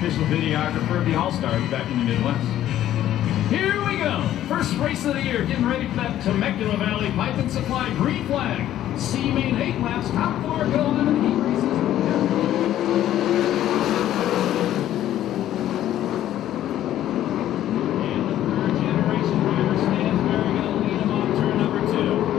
official videographer of the All-Stars back in the Midwest. Here we go. First race of the year. Getting ready for that Temecula Valley Pipe and Supply green flag. C main 8 laps. Top 4 go on to the heat races. And the third generation driver Stansberry going to lead him off turn number 2.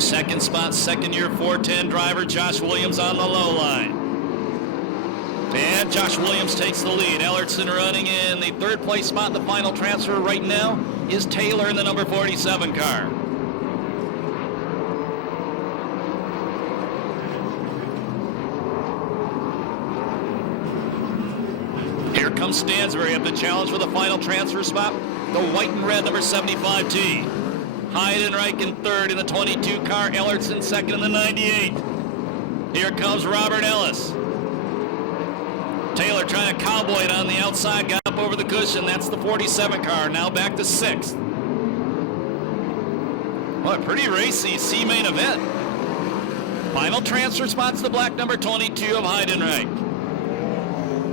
Second spot, second year 410 driver Josh Williams on the low line. And Josh Williams takes the lead. Ellertson running in the third place spot. The final transfer right now is Taylor in the number 47 car. Here comes Stansberry up the challenge for the final transfer spot. The white and red number 75T. Heidenreich in third in the 22 car. Ellertson second in the 98. Here comes Robert Ellis. Taylor trying to cowboy it on the outside, got up over the cushion. That's the 47 car, now back to 6th. What a pretty racy C-main event. Final transfer spot's the black number 22 of Heidenreich.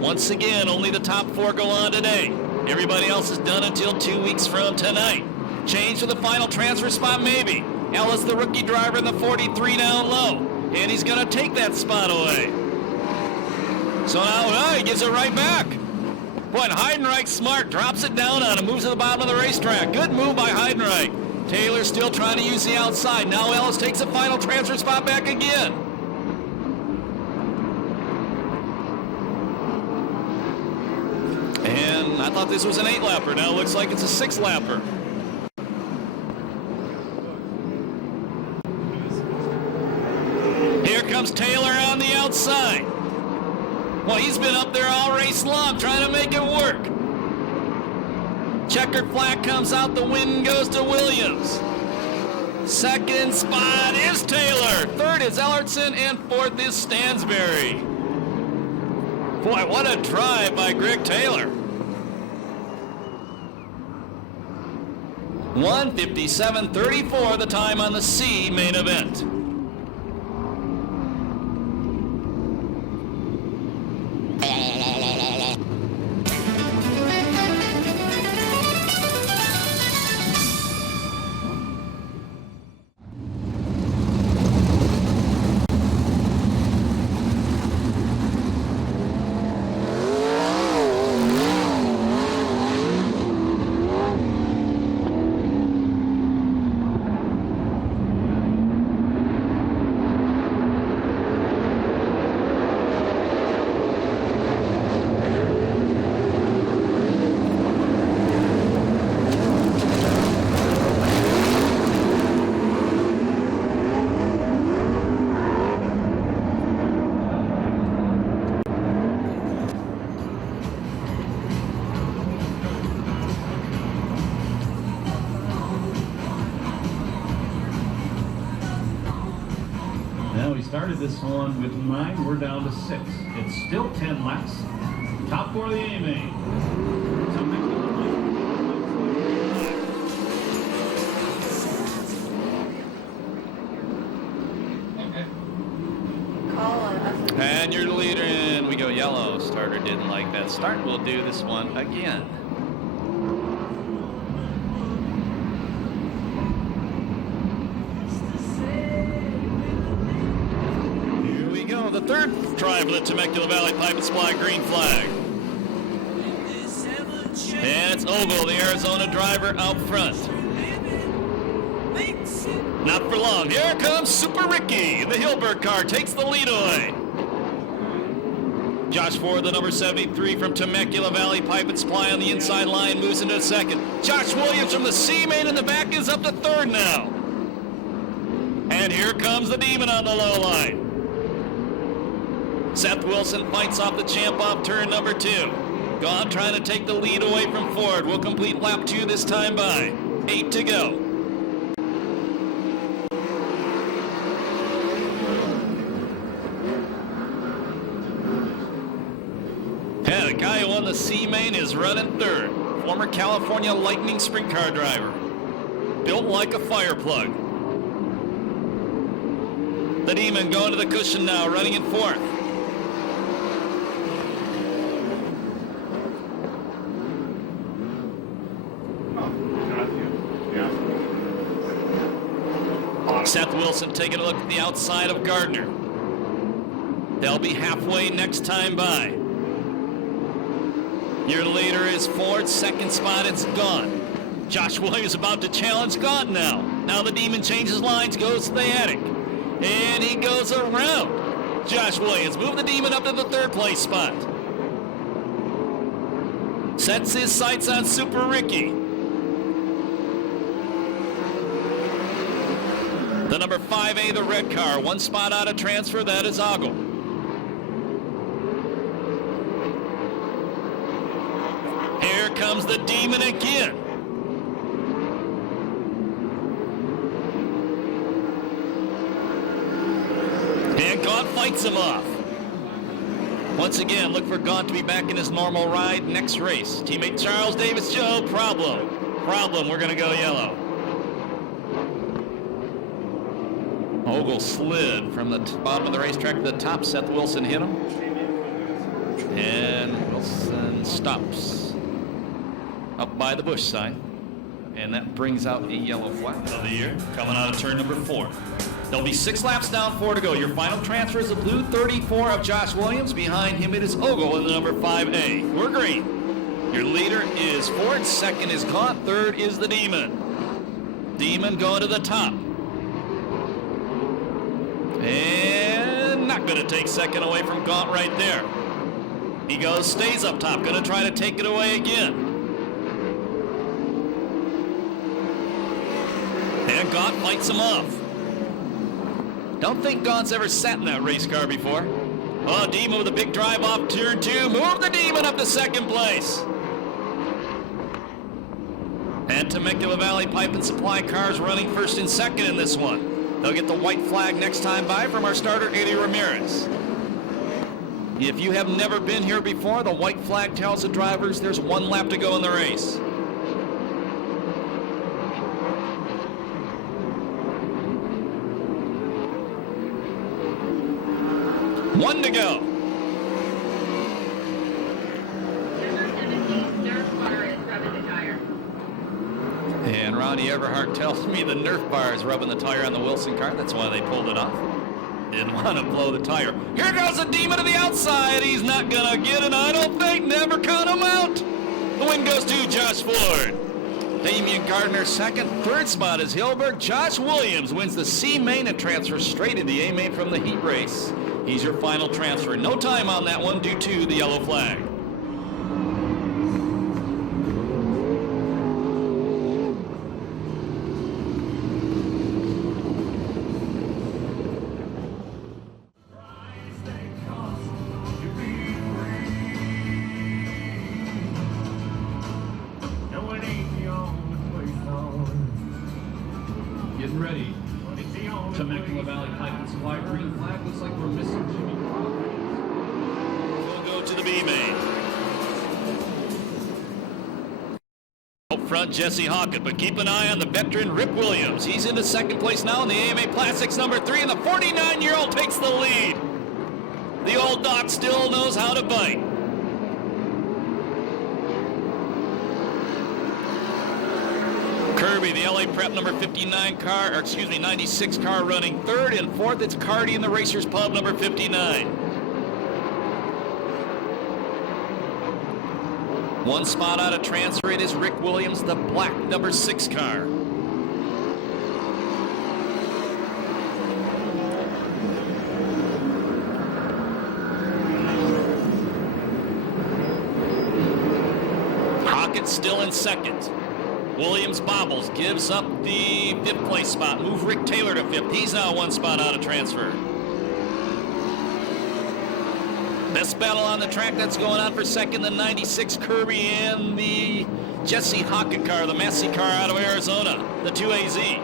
Once again, only the top 4 go on today. Everybody else is done until 2 weeks from tonight. Change to the final transfer spot, maybe. Ellis, the rookie driver in the 43 down low. And he's going to take that spot away. So now he gives it right back. Boy, Heidenreich smart, drops it down on him, moves to the bottom of the racetrack. Good move by Heidenreich. Taylor still trying to use the outside. Now Ellis takes a final transfer spot back again. And I thought this was an 8-lapper. Now it looks like it's a 6-lapper. Here comes Taylor on the outside. Well, he's been up there all race long trying to make it work. Checkered flag comes out, the win goes to Williams. Second spot is Taylor. Third is Ellertson, and fourth is Stansberry. Boy, what a drive by Greg Taylor. 1:57.34 the time on the C main event. Started this one with 9, we're down to 6. It's still 10 laps. Top 4 of the A main. And your leader in, we go yellow. Starter didn't like that start. We'll do this one again. The third try for the Temecula Valley Pipe and Supply green flag. And it's Ogle, the Arizona driver, out front. Not for long. Here comes Super Ricky. The Hilberg car takes the lead away. Josh Ford, the number 73 from Temecula Valley Pipe and Supply on the inside line, moves into second. Josh Williams from the C main in the back is up to third now. And here comes the Demon on the low line. Seth Wilson fights off the champ off turn number 2. Gone trying to take the lead away from Ford. Will complete lap 2 this time by. 8 to go. And the guy who won the C main is running third. Former California Lightning sprint car driver. Built like a fire plug. The The Demon going to the cushion now, running in fourth. Seth Wilson taking a look at the outside of Gardner. They'll be halfway next time by. Your leader is Ford. Second spot, it's Gaunt. Josh Williams about to challenge Gaunt now. Now the Demon changes lines, goes to the attic. And he goes around Josh Williams. Move the Demon up to the third place spot. Sets his sights on Super Ricky. The number 5A, the red car. One spot out of transfer, that is Ogle. Here comes the Demon again. And Gaunt fights him off. Once again, look for Gaunt to be back in his normal ride next race. Teammate Charles Davis Joe, problem, we're going to go yellow. Ogle slid from the bottom of the racetrack to the top. Seth Wilson hit him. And Wilson stops up by the Bush sign. And that brings out a yellow flag of the year coming out of turn number 4. There'll be 6 laps down, 4 to go. Your final transfer is the blue 34 of Josh Williams. Behind him it is Ogle in the number 5A. We're green. Your leader is Ford. Second is Gaunt. Third is the Demon. Demon going to the top. And not going to take second away from Gaunt right there. He goes, stays up top, going to try to take it away again. And Gaunt fights him off. Don't think Gaunt's ever sat in that race car before. Oh, Demon with a big drive off turn 2. Move the Demon up to second place. And Temecula Valley Pipe and Supply cars running first and second in this one. They'll get the white flag next time by from our starter, Eddie Ramirez. If you have never been here before, the white flag tells the drivers there's 1 lap to go in the race. One to go. And Ronnie Everhart tells me the Nerf bar is rubbing the tire on the Wilson car. That's why they pulled it off. Didn't want to blow the tire. Here goes the Demon to the outside. He's not going to get it, I don't think. Never count him out. The win goes to Josh Ford. Damian Gardner second. Third spot is Hilberg. Josh Williams wins the C main and transfers straight into the A main from the heat race. He's your final transfer. No time on that one due to the yellow flag. Getting ready. Temecula Valley Pipe and Supply green flag. Looks like we're missing Jimmy. We'll go to the B main. Up front, Jesse Hawkett, but keep an eye on the veteran Rip Williams. He's into second place now in the AMA Classics number 3, and the 49-year-old takes the lead. The old doc still knows how to bite. Kirby, the LA Prep number 59 car, or excuse me, 96 car running third, and fourth it's Cardi in the Racers Pub number 59. One spot out of transfer, it is Rick Williams, the black number 6 car. Hawkett still in second. Williams bobbles, gives up the 5th place spot. Move Rick Taylor to 5th. He's now 1 spot out of transfer. Best battle on the track that's going on for second, the 96 Kirby and the Jesse Hawkett car, the Massey car out of Arizona, the 2AZ.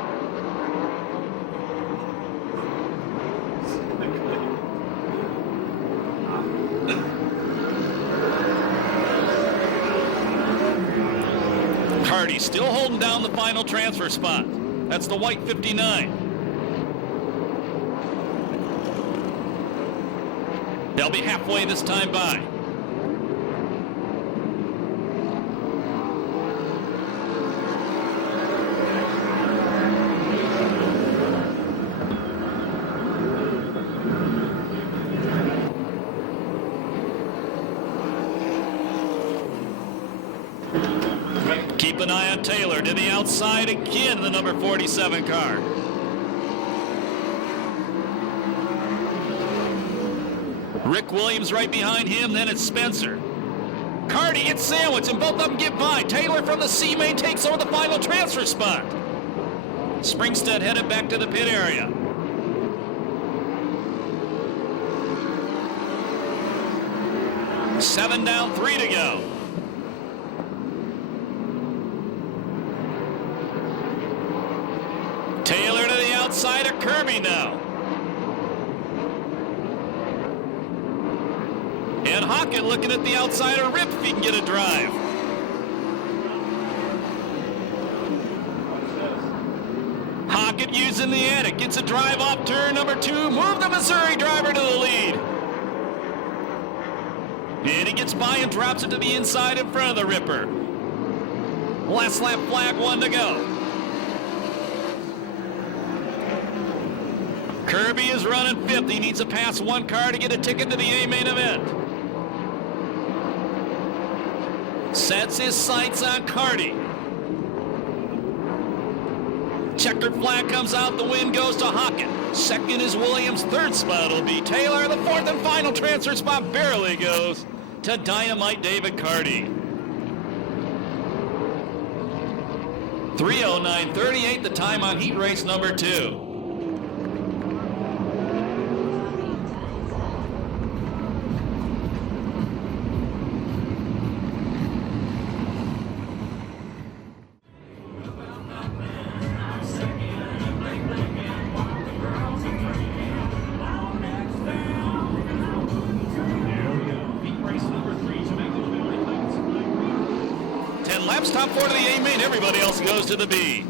Hardy still holding down the final transfer spot. That's the white 59. They'll be halfway this time by. Keep an eye on Taylor to the outside again, the number 47 car. Rick Williams right behind him, then it's Spencer. Carty gets sandwiched, and both of them get by. Taylor from the C-Main takes over the final transfer spot. Springstead headed back to the pit area. Seven down, 3 to go. Taylor to the outside of Kirby now. And Hockett looking at the outside of Rip if he can get a drive. Hockett using the attic, gets a drive off turn number 2, move the Missouri driver to the lead. And he gets by and drops it to the inside in front of the Ripper. Last lap flag, 1 to go. Kirby is running 5th. He needs to pass 1 car to get a ticket to the A main event. Sets his sights on Carty. Checkered flag comes out. The win goes to Hockett. Second is Williams. Third spot will be Taylor. The fourth and final transfer spot barely goes to Dynamite David Carty. 3:09:38 the time on heat race number 2. Laps, top 4 to the A main, everybody else goes to the B.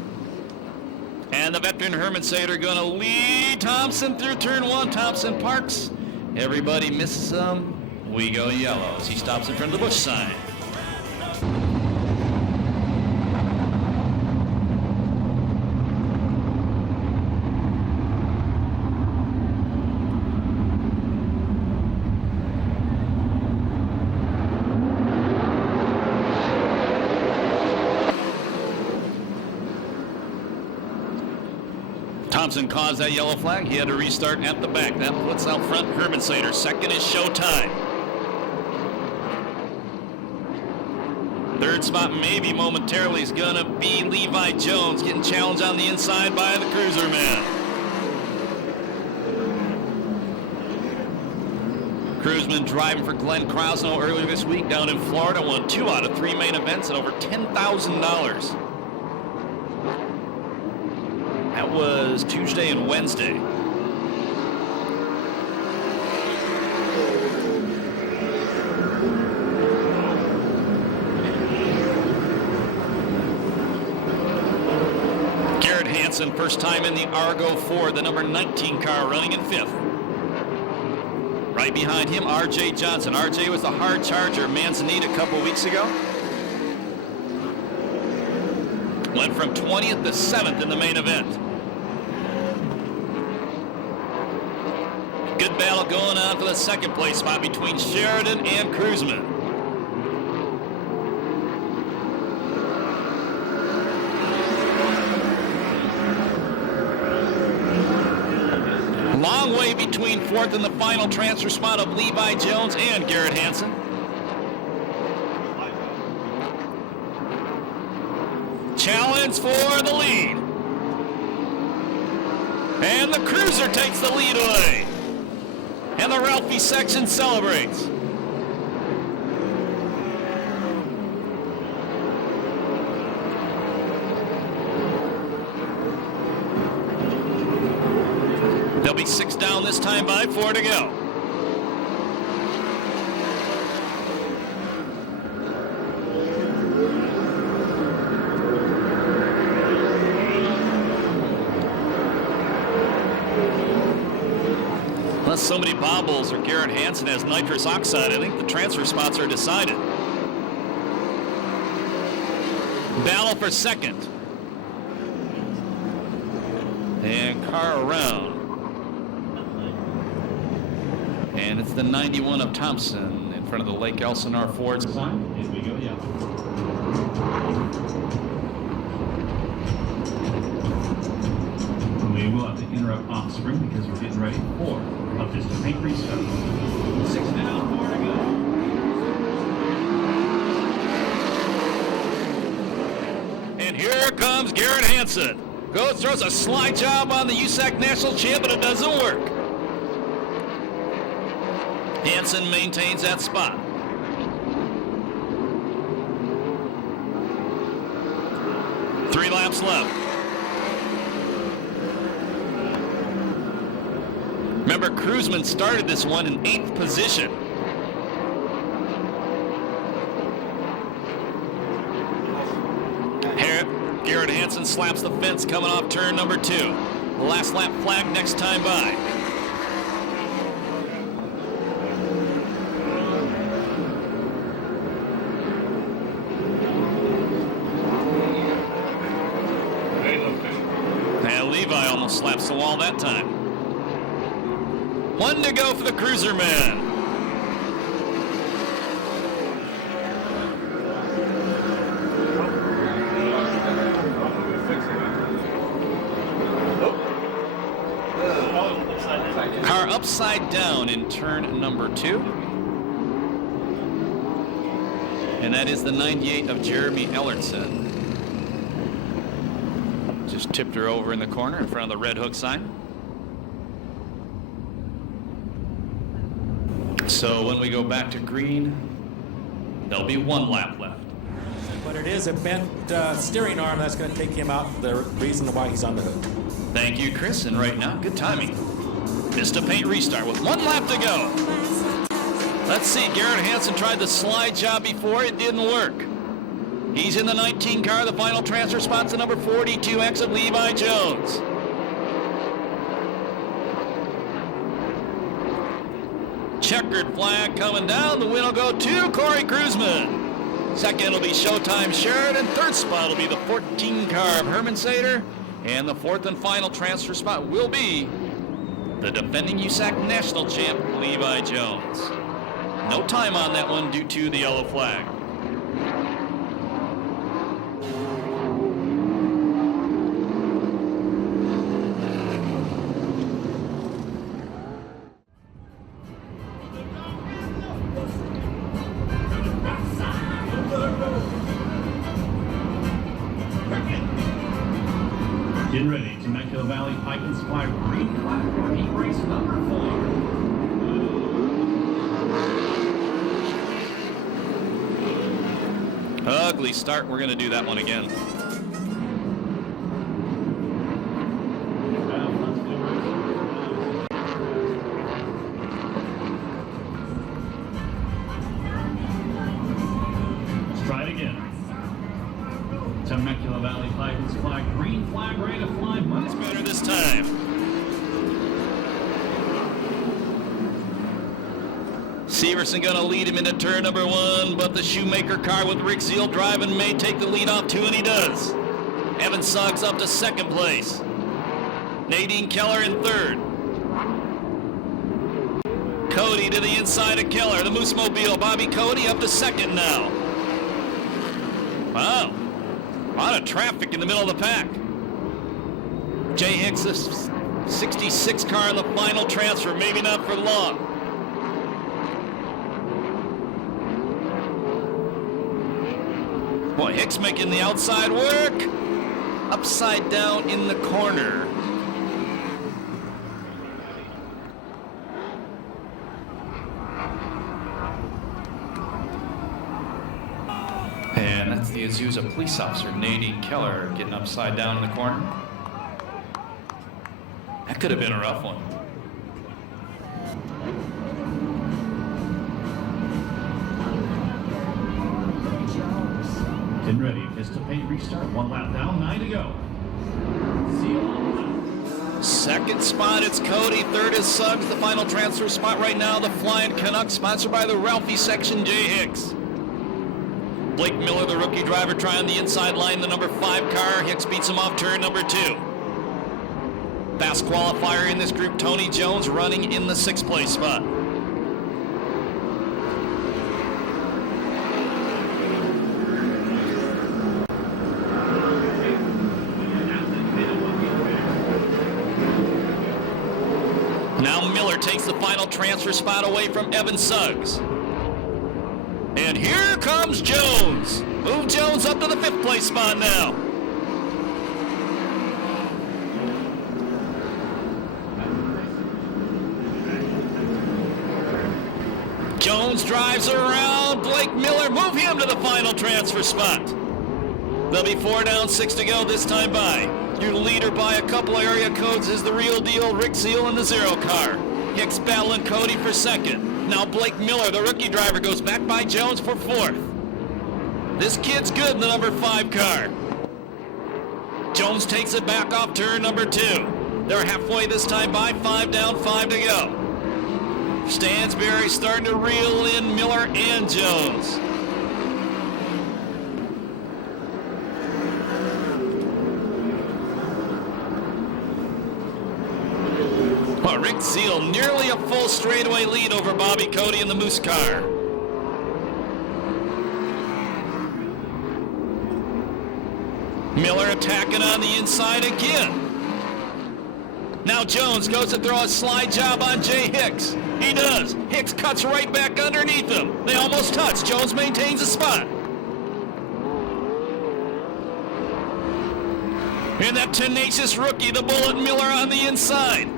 And the veteran Herman Sater going to lead Thompson through turn 1. Thompson parks. Everybody misses him. We go yellow as he stops in front of the Busch sign. Thompson caused that yellow flag. He had to restart at the back. That puts out front Herman Sater. Second is Showtime. Third spot maybe momentarily is going to be Levi Jones, getting challenged on the inside by the Cruiser man. Cruiseman driving for Glenn Krasno earlier this week down in Florida. Won 2 out of 3 main events and over $10,000. That was Tuesday and Wednesday. Garrett Hansen, first time in the Argo Ford, the number 19 car, running in 5th. Right behind him, R.J. Johnson. R.J. was the hard charger Manzanita a couple weeks ago. Went from 20th to 7th in the main event. Good battle going on for the second place spot between Sheridan and Cruiseman. Long way between 4th and the final transfer spot of Levi Jones and Garrett Hansen. Challenge for the lead. And the Cruiser takes the lead away. And the Ralphie section celebrates. They'll be 6 down this time by 4 to go. Let's somebody bobbles or Garrett Hansen has nitrous oxide, I think the transfer spots are decided. Battle for second. And car around. And it's the 91 of Thompson in front of the Lake Elsinore Ford's climb. Here we go, yeah. We will have to interrupt off spring because we're getting ready for a piston paint restart. 6 down, 4 to go. And here comes Garrett Hansen. Goes, throws a slide job on the USAC national champ, but it doesn't work. Hansen maintains that spot. Three laps left. Remember, Kruzman started this one in 8th position. Garrett Hansen slaps the fence coming off turn number 2. The last lap flag next time by. And Levi almost slaps the wall that time. 1 to go for the cruiser man. Car upside down in turn number 2. And that is the 98 of Jeremy Ellertson. Just tipped her over in the corner in front of the Red Hook sign. So when we go back to green, there'll be 1 lap left. But it is a bent steering arm that's going to take him out, the reason why he's on the hook. Thank you, Chris. And right now, good timing. Pista paint restart with 1 lap to go. Let's see, Garrett Hansen tried the slide job before. It didn't work. He's in the 19 car. The final transfer spot's the number 42 exit, Levi Jones. Checkered flag coming down. The win will go to Corey Kruzman. Second will be Showtime Sheridan. Third spot will be the 14 car of Herman Sater. And the 4th and final transfer spot will be the defending USAC national champ, Levi Jones. No time on that one due to the yellow flag. Getting ready, Temecula Valley Pipe and Supply green flag for heat race number 4. Ugly start. We're going to do that one again. Let's try it again. Temecula Valley Pipe and Supply green flag ready to fly. It's better this time. Severson going to lead him into turn number 1, but the Shoemaker car with Rick Zeal driving may take the lead off 2, and he does. Evan Suggs up to 2nd place. Nadine Keller in 3rd. Cody to the inside of Keller. The Moose Mobile, Bobby Cody up to 2nd now. Wow. A lot of traffic in the middle of the pack. Jay Hicks, the 66 car in the final transfer, maybe not for long. Boy, Hicks making the outside work. Upside down in the corner. And that's the Azusa police officer, Nadine Keller, getting upside down in the corner. That could have been a rough one. Getting ready, pistol paint restart. 1 lap down, 9 to go. Seal on Second spot, it's Cody. Third is Suggs. The final transfer spot right now, the Flying Canuck, sponsored by the Ralphie section, Jay Hicks. Blake Miller, the rookie driver, trying the inside line, the number 5 car. Hicks beats him off turn number 2. Fast qualifier in this group, Tony Jones, running in the 6th place spot. Now Miller takes the final transfer spot away from Evan Suggs. And here comes Jones. Move Jones up to the 5th place spot now. Jones drives around. Blake Miller, move him to the final transfer spot. There'll be 4 down, 6 to go this time by. Your leader by a couple of area codes is the real deal, Rick Seal in the 0 car. Hicks battling Cody for 2nd. Now Blake Miller, the rookie driver, goes back by Jones for 4th. This kid's good in the number 5 car. Jones takes it back off turn number 2. They're halfway this time by, 5 down, 5 to go. Stansberry starting to reel in Miller and Jones. Rick Seal nearly a full straightaway lead over Bobby Cody in the Moose car. Miller attacking on the inside again. Now Jones goes to throw a slide job on Jay Hicks. He does. Hicks cuts right back underneath him. They almost touch. Jones maintains a spot. And that tenacious rookie, the Bullet Miller, on the inside.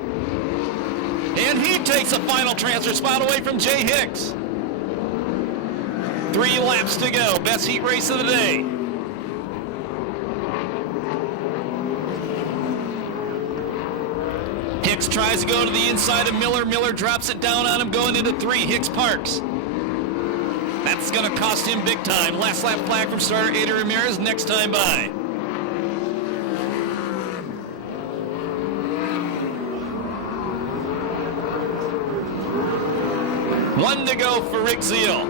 And he takes a final transfer spot away from Jay Hicks. 3 laps to go. Best heat race of the day. Hicks tries to go to the inside of Miller. Miller drops it down on him going into 3. Hicks parks. That's going to cost him big time. Last lap flag from starter Ada Ramirez next time by. One to go for Rick Seal.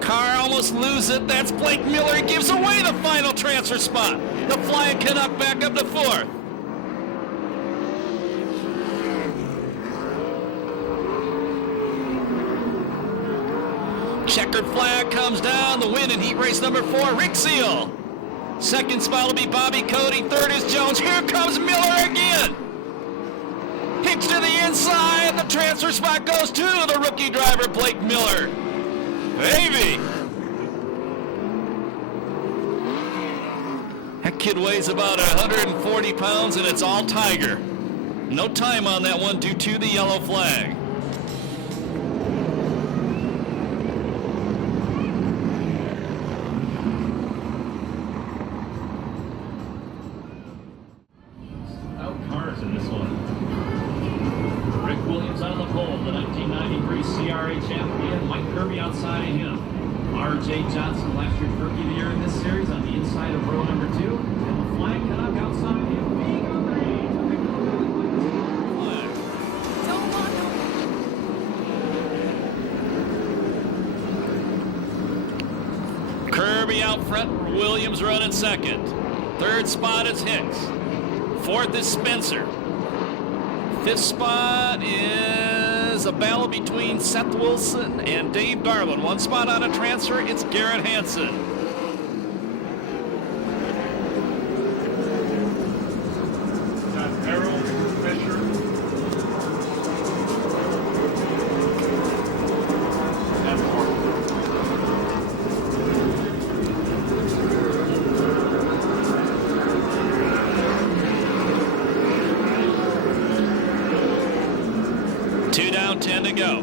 Car almost loses it. That's Blake Miller. He gives away the final transfer spot. The Flying Canuck back up to 4th. Checkered flag comes down. The win in heat race number 4, Rick Seal. 2nd spot will be Bobby Cody. 3rd is Jones. Here comes Miller again. Hicks to the inside. The transfer spot goes to the rookie driver, Blake Miller. Baby. That kid weighs about 140 pounds, and it's all Tiger. No time on that one due to the yellow flag. Cars in this one. Rick Williams on the pole, the 1993 CRA champion. Mike Kirby outside of him. R.J. Johnson, last year's rookie of the year in this series, on the inside of row number 2. And the Flying Canuck outside of him. Being on the Kirby out front, Williams running 2nd. 3rd spot is Hicks. 4th is Spencer. 5th spot is a battle between Seth Wilson and Dave Garland. 1 spot on a transfer, it's Garrett Hansen. Errol Fisher. And 4th. Down, 10 to go.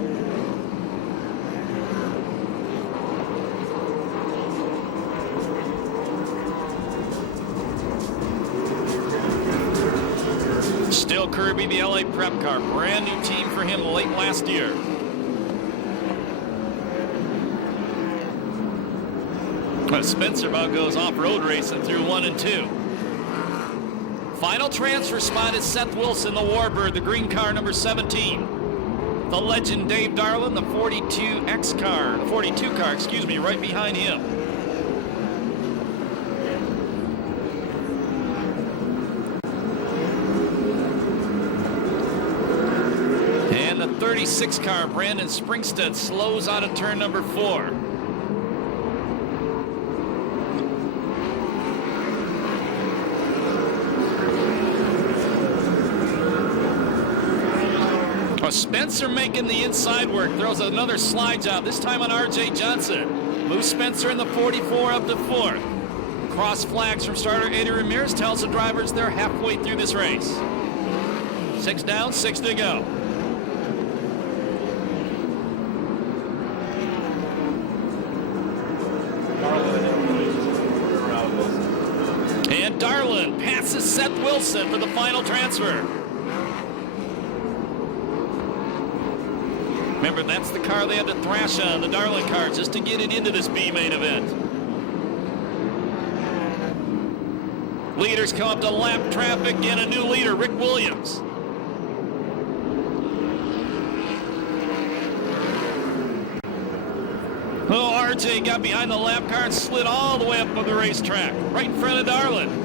Still Kirby, the LA Prep car. Brand new team for him late last year. But Spencer about goes off-road racing through 1 and 2. Final transfer spot is Seth Wilson, the Warbird, the green car, number 17. The legend Dave Darlin, the 42 car, excuse me, right behind him. And the 36 car, Brandon Springstead, slows out of turn number 4. Spencer making the inside work, throws another slide job, this time on R.J. Johnson. Moves Spencer in the 44 up to 4th. Cross flags from starter Eddie Ramirez tells the drivers they're halfway through this race. 6 down, 6 to go. And Darlin passes Seth Wilson for the final transfer. Remember, that's the car they had to thrash on, the Darlin car, just to get it into this B main event. Leaders come up to lap traffic, and a new leader, Rick Williams. Oh, RJ got behind the lap car and slid all the way up on the racetrack, right in front of Darlin.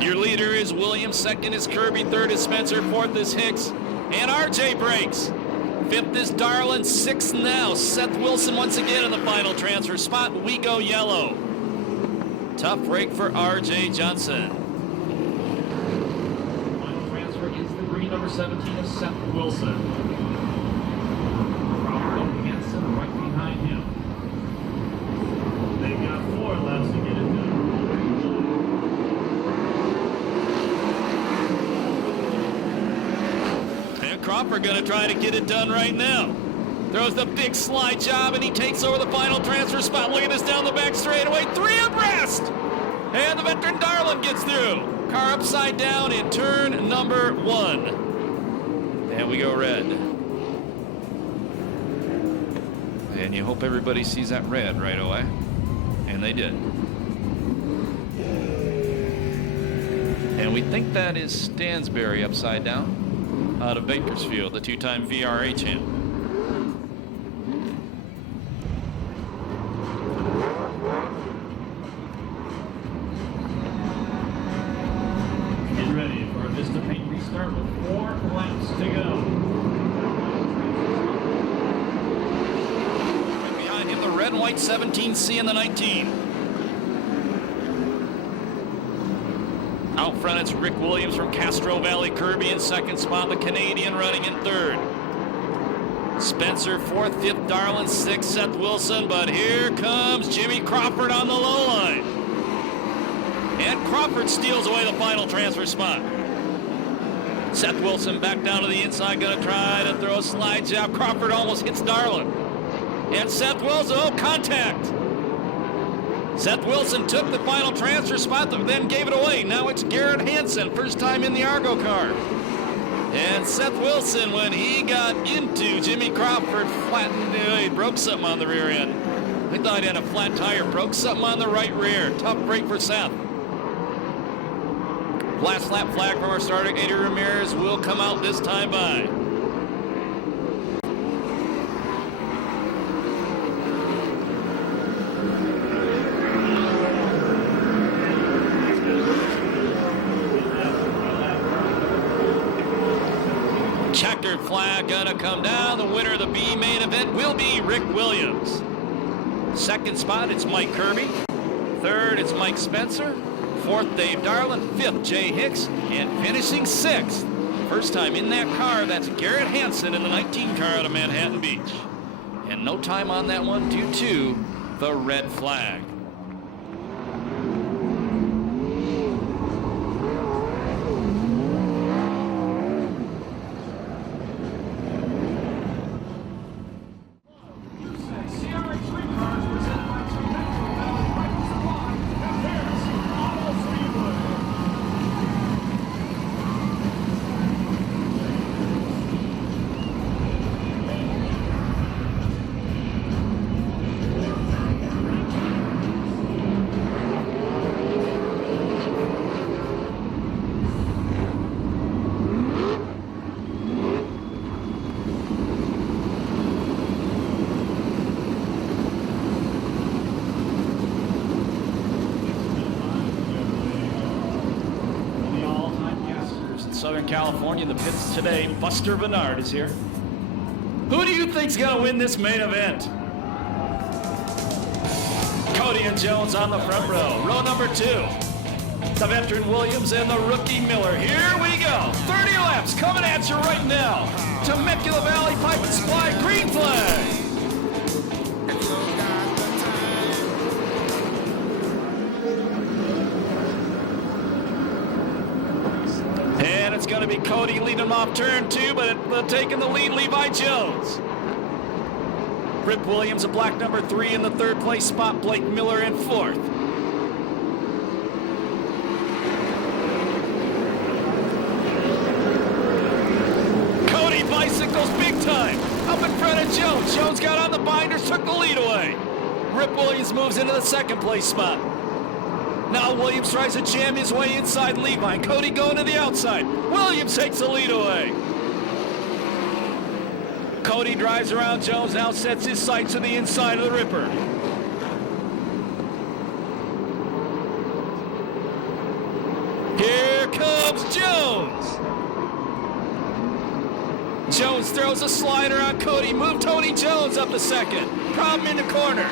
Your leader is Williams, second is Kirby, third is Spencer, fourth is Hicks, and RJ breaks. Fifth is Darlin, sixth now. Seth Wilson once again in the final transfer spot. We go yellow. Tough break for RJ Johnson. Final transfer is the green number 17 of Seth Wilson. Crawford and Hansen right behind him. They've got 4 laps to get it done. Crawford going to try to get it done right now. Throws the big slide job, and he takes over the final transfer spot. Look at this down the back straightaway. 3 abreast! And the veteran Darlin gets through. Car upside down in turn number 1. And we go red. And you hope everybody sees that red right away. And they did. And we think that is Stansberry upside down. Out of Bakersfield, the 2-time VRA champ. Get ready for a Vista Paint restart with 4 laps to go. Right behind him, the red and white 17C and the 19. Out front, it's Rick Williams from Castro Valley. Kirby in second spot, the Canadian running in third. Spencer fourth, fifth Darlin, sixth Seth Wilson, but here comes Jimmy Crawford on the low line. And Crawford steals away the final transfer spot. Seth Wilson back down to the inside, gonna try to throw a slide job. Crawford almost hits Darlin. And Seth Wilson, oh, contact. Seth Wilson took the final transfer spot, then gave it away. Now it's Garrett Hansen, first time in the Argo car. And Seth Wilson, when he got into Jimmy Crawford, flattened, he broke something on the rear end. I thought he had a flat tire, broke something on the right rear. Tough break for Seth. Last lap flag from our starter, Eddie Ramirez, will come out this time by. Checkered flag gonna come down. The winner of the B main event will be Rick Williams. Second spot, it's Mike Kirby. Third, it's Mike Spencer. Fourth, Dave Darlin. Fifth, Jay Hicks. And finishing sixth, first time in that car, that's Garrett Hansen in the 19 car out of Manhattan Beach. And no time on that one due to the red flag. USAC CRA Street Cars presented by Temecula Valley Pipe Supply and Perris Auto Speedway. California. The pits today, Buster Bernard is here. Who do you think's gonna win this main event? Cody and Jones on the front row. Row number 2. The veteran Williams and the rookie Miller. Here we go. 30 laps coming at you right now. Temecula Valley Pipe and Supply green flag. And it's going to be Cody leading him off turn 2, but taking the lead, Levi Jones. Rip Williams, a black number 3 in the 3rd place spot. Blake Miller in 4th. Cody bicycles big time. Up in front of Jones. Jones got on the binders, took the lead away. Rip Williams moves into the 2nd place spot. Now Williams tries to jam his way inside Levi. Cody going to the outside. Williams takes the lead away. Cody drives around Jones, now sets his sights to the inside of the Ripper. Here comes Jones. Jones throws a slider on Cody. Move Tony Jones up to 2nd. Problem in the corner.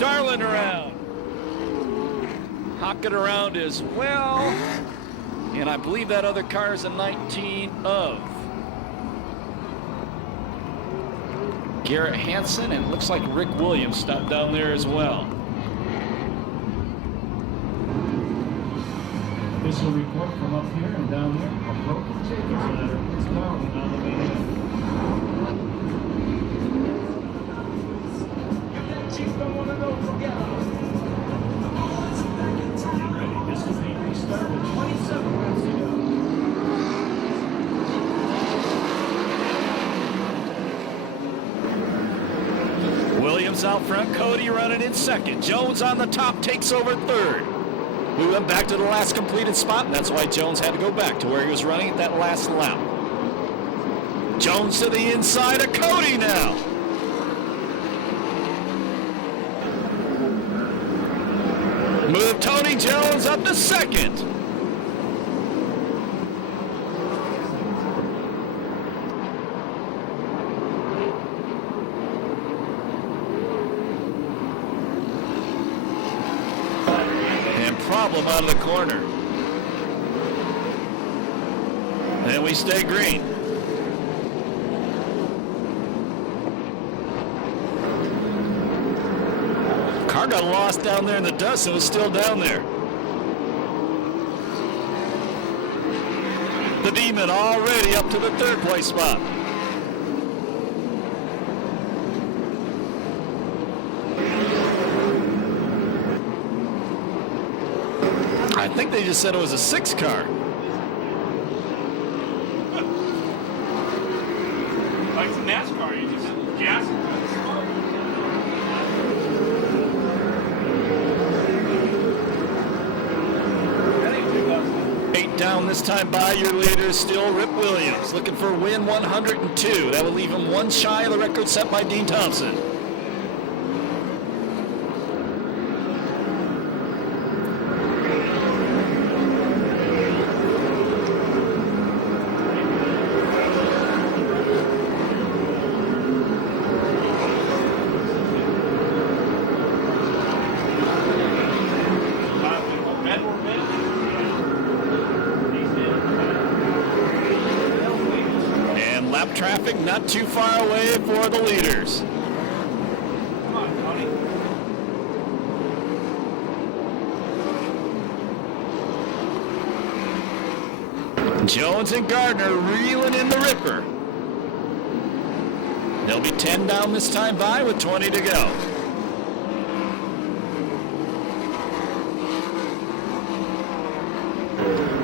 Darlin around. Hockett around as well. And I believe that other car is a 19 of Garrett Hansen, and it looks like Rick Williams stopped down there as well. Official report from up here and down here. A broken ticket ladder. It's down on the main end. Chiefs don't want to know from Gallo. Get ready. This will be restarted with 27 laps to go. Williams out front, Cody running in 2nd. Jones on the top, takes over 3rd. We went back to the last completed spot, and that's why Jones had to go back to where he was running at that last lap. Jones to the inside of Cody now. Move Tony Jones up to 2nd. Problem out of the corner. And we stay green. Car got lost down there in the dust and was still down there. The Demon already up to the 3rd place spot. I think they just said it was a 6 car. Like some NASCAR, you just gas it. 8 down this time by your leader, still Rip Williams, looking for win 102. That will leave him 1 shy of the record set by Dean Thompson. Traffic not too far away for the leaders. Come on, Tony. Jones and Gardner reeling in the Ripper. They'll be 10 down this time by with 20 to go.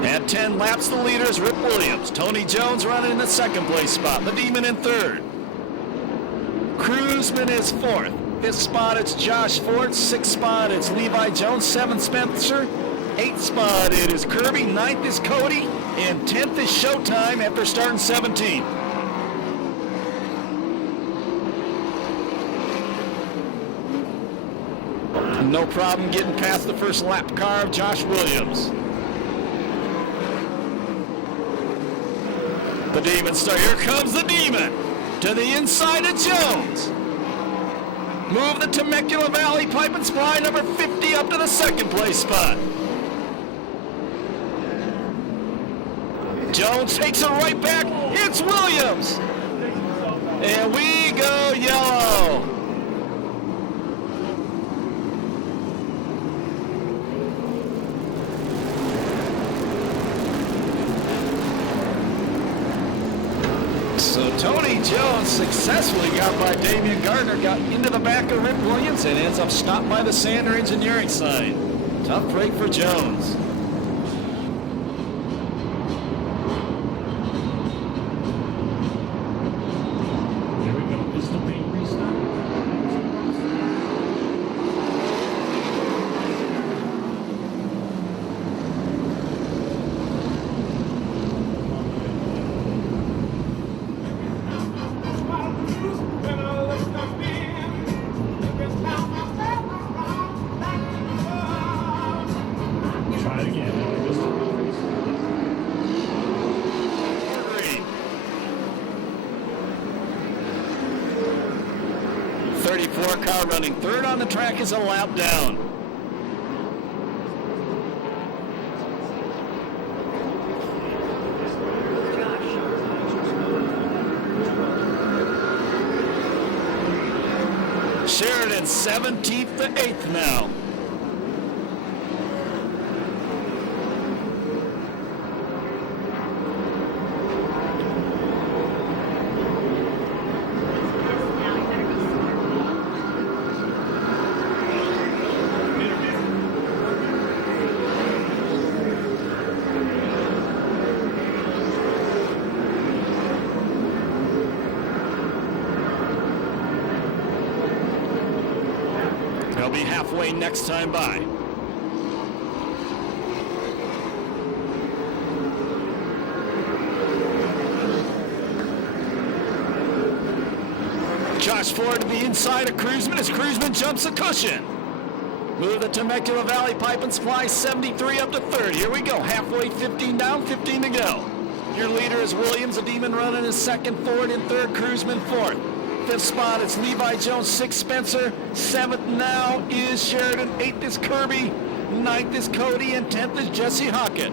At 10 laps, the leaders, Rip Williams. Tony Jones running in the 2nd place spot. The Demon in 3rd. Cruzman is 4th. 5th spot, it's Josh Ford. 6th spot, it's Levi Jones. 7th, Spencer. 8th spot, it is Kirby. 9th is Cody. And 10th is Showtime after starting 17. No problem getting past the first lap car of Josh Williams. The Demon Star. Here comes the Demon. To the inside of Jones. Move the Temecula Valley Pipe and Supply number 50 up to the second place spot. Jones takes it right back. It's Williams. And we go yellow. So Tony Jones successfully got by Damian Gardner, got into the back of Rip Williams, and ends up stopped by the Sander Engineering sign. Tough break for Jones. Here we go. Pistol paint restart. Try it again. Pistol paint restart. 34 car running third on the track is a lap down. Sheridan 17th to 8th now. They'll be halfway next time by. Josh Ford to the inside of Cruzman as Cruzman jumps a cushion. Move the Temecula Valley Pipe and Supply 73 up to third. Here we go. Halfway, 15 down, 15 to go. Your leader is Williams, the Demon running his second, Ford in third, Cruzman fourth. Fifth spot, it's Levi Jones. Sixth, Spencer. Seventh now is Sheridan. Eighth is Kirby. Ninth is Cody. And 10th is Jesse Hockett.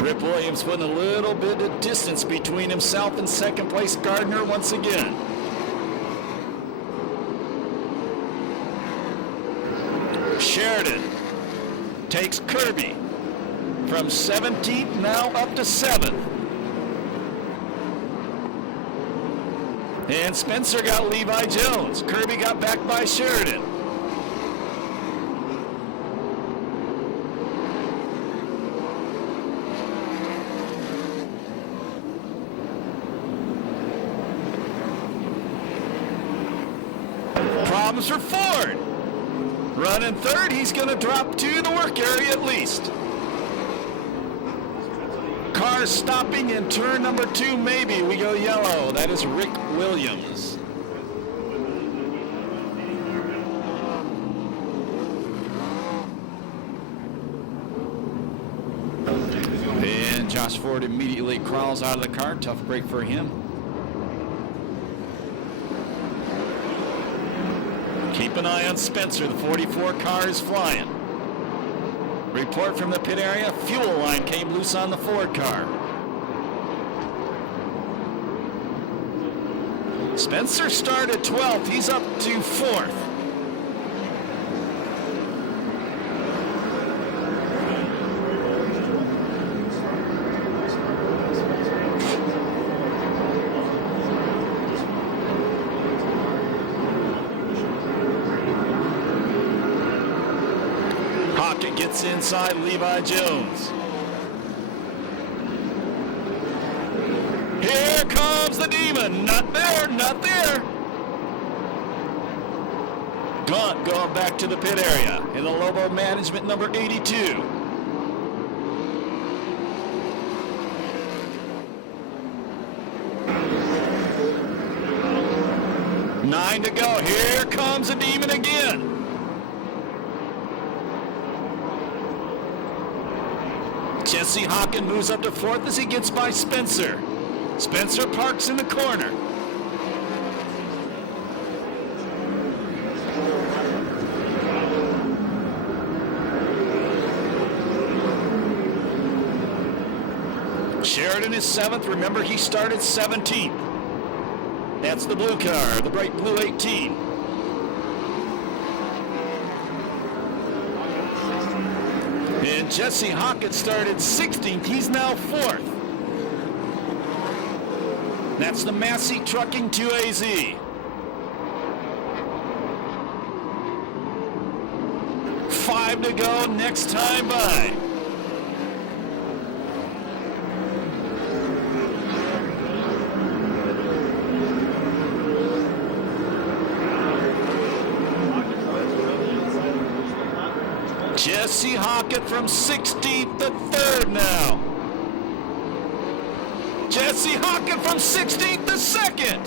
Rip Williams putting a little bit of distance between himself and second place Gardner once again. Sheridan takes Kirby from 17th now up to 7th. And Spencer got Levi Jones. Kirby got back by Sheridan. Problems for Ford. Running third, he's going to drop to the work area at least. Cars stopping in turn number 2, maybe. We go yellow. That is Rick Williams. And Josh Ford immediately crawls out of the car. Tough break for him. Keep an eye on Spencer. The 44 car is flying. Report from the pit area. Fuel line came loose on the Ford car. Spencer started 12th. He's up to 4th. Gets inside Levi Jones. Here comes the Demon. Not there, not there. Gaunt going back to the pit area in the Lobo management number 82. 9 to go. Here comes the Demon again. Jesse Hawkins moves up to 4th as he gets by Spencer. Spencer parks in the corner. Sheridan is 7th. Remember, he started 17th. That's the blue car, the bright blue 18. And Jesse Hawkins started 16th. He's now 4th. That's the Massey Trucking 2AZ. 5 to go, next time by. Jesse Hawkins from 16th to 3rd now. Jesse Hawkins from 16th to 2nd.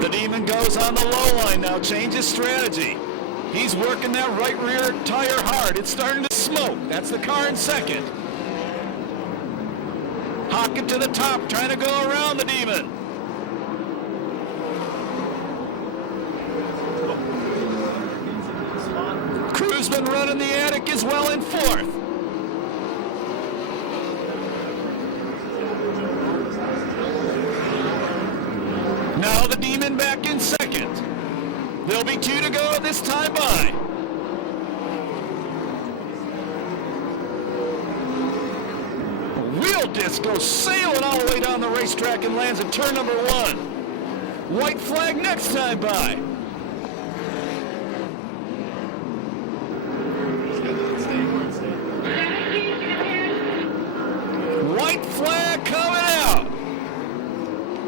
The Demon goes on the low line now, changes strategy. He's working that right rear tire hard. It's starting to smoke. That's the car in 2nd. Hawkins to the top, trying to go around the Demon. Cruzman running the attic as well in 4th. Now the Demon back in 2nd. There'll be 2 to go this time by. Wheel disc goes sailing all the way down the racetrack and lands at turn number 1. White flag next time by. White flag coming out.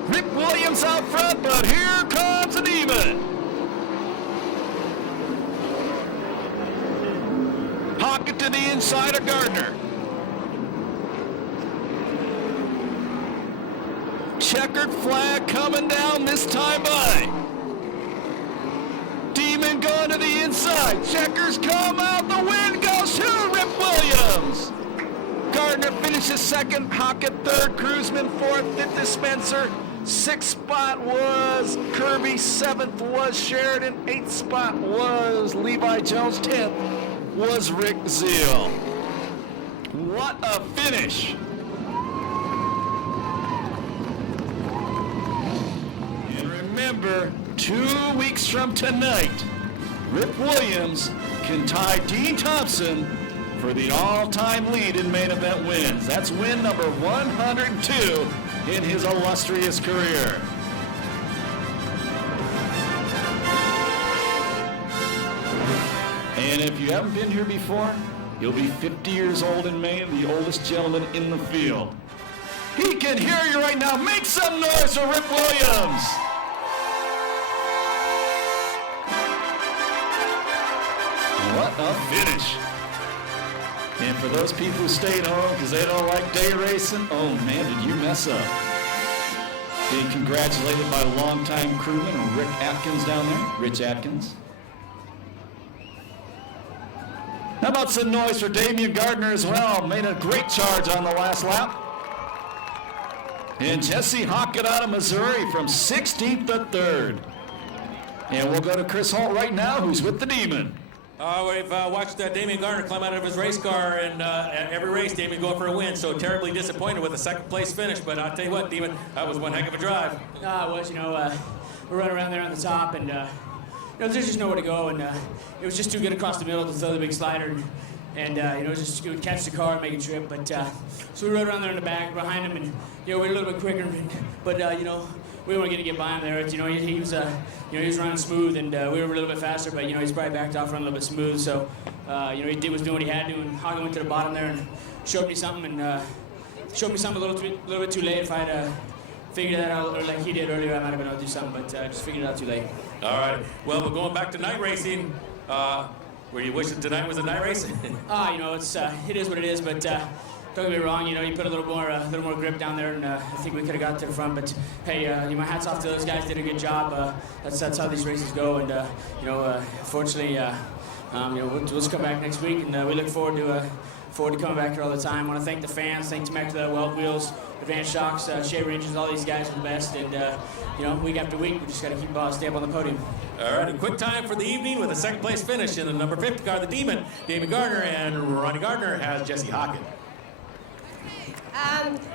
Rip Williams out front, but here comes the Demon. Hawkins to the inside of Gardner. Checkered flag coming down this time by. Demon going to the inside. Checkers come out. The win goes to Rip Williams. Gardner finishes 2nd. Hawkins 3rd. Cruzman 4th. 5th is Spencer. 6th spot was Kirby. 7th was Sheridan. 8th spot was Levi Jones. 10th was Rick Zeal. What a finish. Remember, 2 weeks from tonight, Rip Williams can tie Dean Thompson for the all-time lead in main event wins. That's win number 102 in his illustrious career. And if you haven't been here before, you'll be 50 years old in May and the oldest gentleman in the field. He can hear you right now. Make some noise for Rip Williams. What a finish. And for those people who stayed home because they don't like day racing, oh man, did you mess up. Being congratulated by longtime crewman Rick Atkins down there, Rich Atkins. How about some noise for Damian Gardner as well? Made a great charge on the last lap. And Jesse Hawkins out of Missouri from 16th to 3rd. And we'll go to Chris Holt right now, who's with the Demon. We've watched Damian Gardner climb out of his race car, and every race, Damian going for a win. So terribly disappointed with a 2nd place finish. But I'll tell you what, Demon, that was one heck of a drive. It was, we're running around there on the top, and there's just nowhere to go, and it was just too good across the middle to throw the big slider, and just it would catch the car and make a trip. But so we rode around there in the back behind him, and we were a little bit quicker, but we weren't going to get by him there. He was running smooth, and we were a little bit faster, but he's probably backed off running a little bit smooth. So he was doing what he had to, and Hagen went to the bottom there and showed me something, a little bit too late. If I had figured that out like he did earlier, I might have been able to do something, but I just figured it out too late. All right. Well, we're going back to night racing. Were you wishing tonight was a night race? You know, it is what it is, but don't get me wrong, you know, you put a little more grip down there, and I think we could have got to the front, but hey, you know, my hat's off to those guys, did a good job. That's how these races go, and you know, fortunately, you know, we'll just come back next week, and we look forward to coming back here all the time. I want to thank the fans, thank Temecula, Weld Wheels, Advanced Shocks, Shaver Engines, all these guys are the best, and you know, week after week, we just got to keep stay up on the podium. All right, a quick time for the evening with a second place finish in the number 50 car, the Demon, Damon Gardner, and Ronnie Gardner has Jesse Hocken.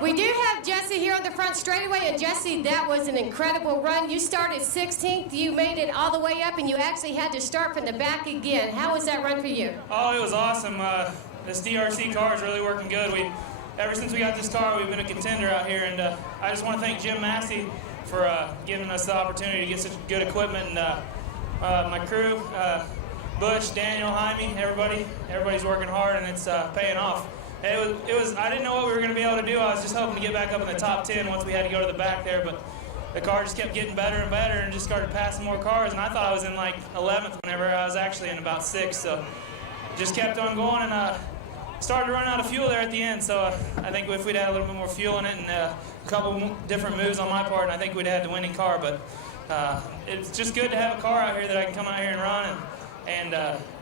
We do have Jesse here on the front straightaway, and Jesse, that was an incredible run. You started 16th, you made it all the way up, and you actually had to start from the back again. How was that run for you? Oh, it was awesome. This DRC car is really working good. Ever since we got this car, we've been a contender out here, and I just want to thank Jim Massey for giving us the opportunity to get such good equipment, and my crew, Bush, Daniel, Jaime, everybody's working hard, and it's paying off. It was. I didn't know what we were going to be able to do. I was just hoping to get back up in the top 10 once we had to go to the back there, but the car just kept getting better and better, and just started passing more cars, and I thought I was in like 11th whenever I was actually in about 6th, so just kept on going, and started to run out of fuel there at the end, so I think if we'd had a little bit more fuel in it and a couple different moves on my part, I think we'd had the winning car, but it's just good to have a car out here that I can come out here and run, and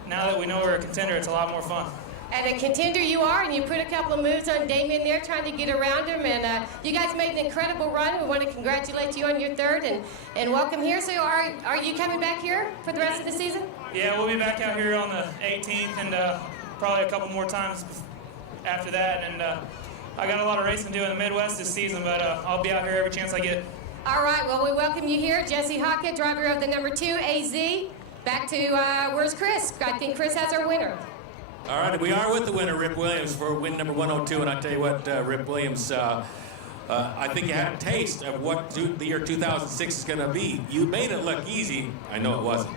now that we know we're a contender, it's a lot more fun. And a contender you are, and you put a couple of moves on Damien there trying to get around him, and you guys made an incredible run. We want to congratulate you on your third and welcome here. So are you coming back here for the rest of the season? Yeah, we'll be back out here on the 18th, and probably a couple more times after that, and I got a lot of racing to do in the Midwest this season, but I'll be out here every chance I get. All right, well, we welcome you here. Jesse Hockett, driver of the number 2 AZ. Back to, where's Chris? I think Chris has our winner. All right, we are with the winner, Rip Williams, for win number 102. And I tell you what, Rip Williams, I think you had a taste of what the year 2006 is going to be. You made it look easy. I know it wasn't.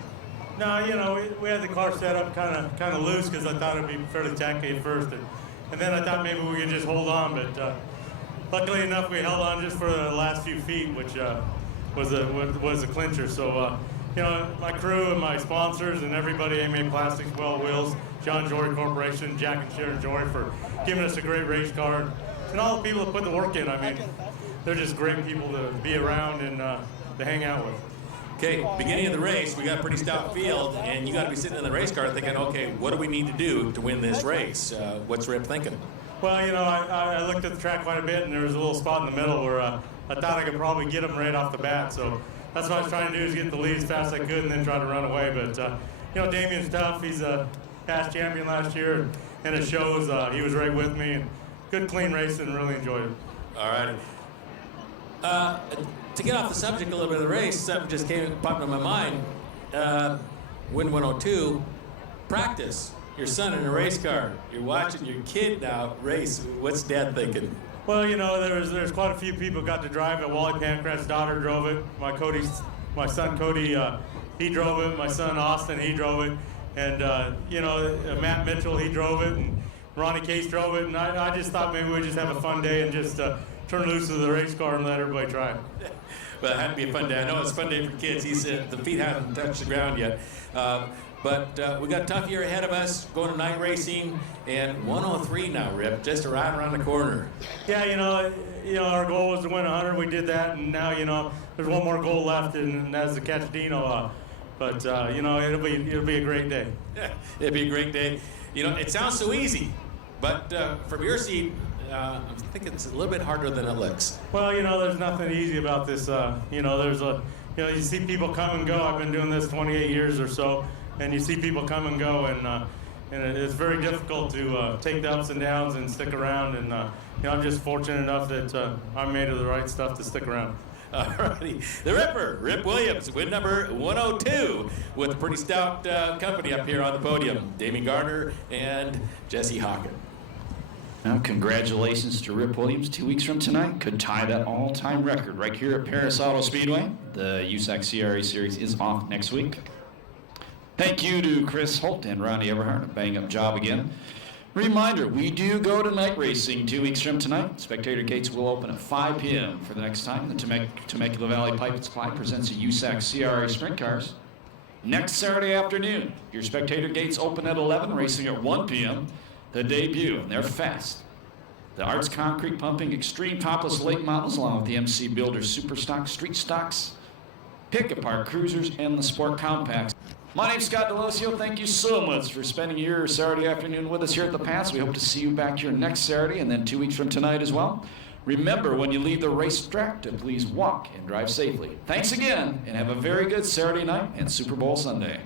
No, you know, we had the car set up kind of loose because I thought it'd be fairly tacky at first, and then I thought maybe we could just hold on. But luckily enough, we held on just for the last few feet, which was a clincher. So. You know, my crew and my sponsors and everybody, AMA Plastics, Well Wheels, John Jory Corporation, Jack and Sharon Jory for giving us a great race car. And all the people that put the work in, I mean, they're just great people to be around and to hang out with. Okay, beginning of the race, we got a pretty stout field, and you got to be sitting in the race car thinking, okay, what do we need to do to win this race? What's Rip thinking? Well, you know, I looked at the track quite a bit, and there was a little spot in the middle where I thought I could probably get them right off the bat. So that's what I was trying to do, is get the lead as fast as I could and then try to run away. But, you know, Damien's tough. He's a past champion last year, and it shows. He was right with me. And good, clean race, and really enjoyed it. All right. To get off the subject a little bit of the race, something just popped in my mind. Win 102, practice. Your son in a race car. You're watching your kid now race. What's Dad thinking? Well, you know, there's quite a few people got to drive it. Wally Pancrat's daughter drove it. My son Cody, he drove it. My son Austin, he drove it. And, you know, Matt Mitchell, he drove it. And Ronnie Case drove it. And I just thought maybe we'd just have a fun day and just turn loose of the race car and let everybody try it. Well, it had to be a fun day. I know it's a fun day for kids. He said the feet haven't touched the ground yet. But we got a tough year ahead of us, going to night racing, and 103 now, Rip, just right around the corner. Yeah, you know, our goal was to win 100. We did that, and now, you know, there's one more goal left, and that's to catch Dino. But you know, it'll be a great day. It'll be a great day. You know, it sounds so easy, but from your seat, I think it's a little bit harder than it looks. Well, you know, there's nothing easy about this. You know, you see people come and go. I've been doing this 28 years or so. And you see people come and go, and it's very difficult to take the ups and downs and stick around. And you know, I'm just fortunate enough that I'm made of the right stuff to stick around. All righty, the Ripper, Rip Williams, win number 102, with a pretty stout company up here on the podium. Damien Gardner and Jesse Hocken. Now, congratulations to Rip Williams. 2 weeks from tonight, could tie that all-time record right here at Perris Auto Speedway. The USAC CRA Series is off next week. Thank you to Chris Holt and Ronnie Everhart. A bang-up job again. Reminder, we do go to night racing 2 weeks from tonight. Spectator gates will open at 5 p.m. for the next time. The Temecula Valley Pipe and Supply presents the USAC CRA Sprint Cars. Next Saturday afternoon, your spectator gates open at 11, racing at 1 p.m. The debut, and they're fast. The Arts Concrete Pumping Extreme Topless Lake Models, along with the MC Builders Super Stock, Street Stocks, Pick Apart Cruisers, and the Sport Compacts. My name's Scott Delosio. Thank you so much for spending your Saturday afternoon with us here at the Pass. We hope to see you back here next Saturday and then 2 weeks from tonight as well. Remember, when you leave the racetrack, to please walk and drive safely. Thanks again, and have a very good Saturday night and Super Bowl Sunday.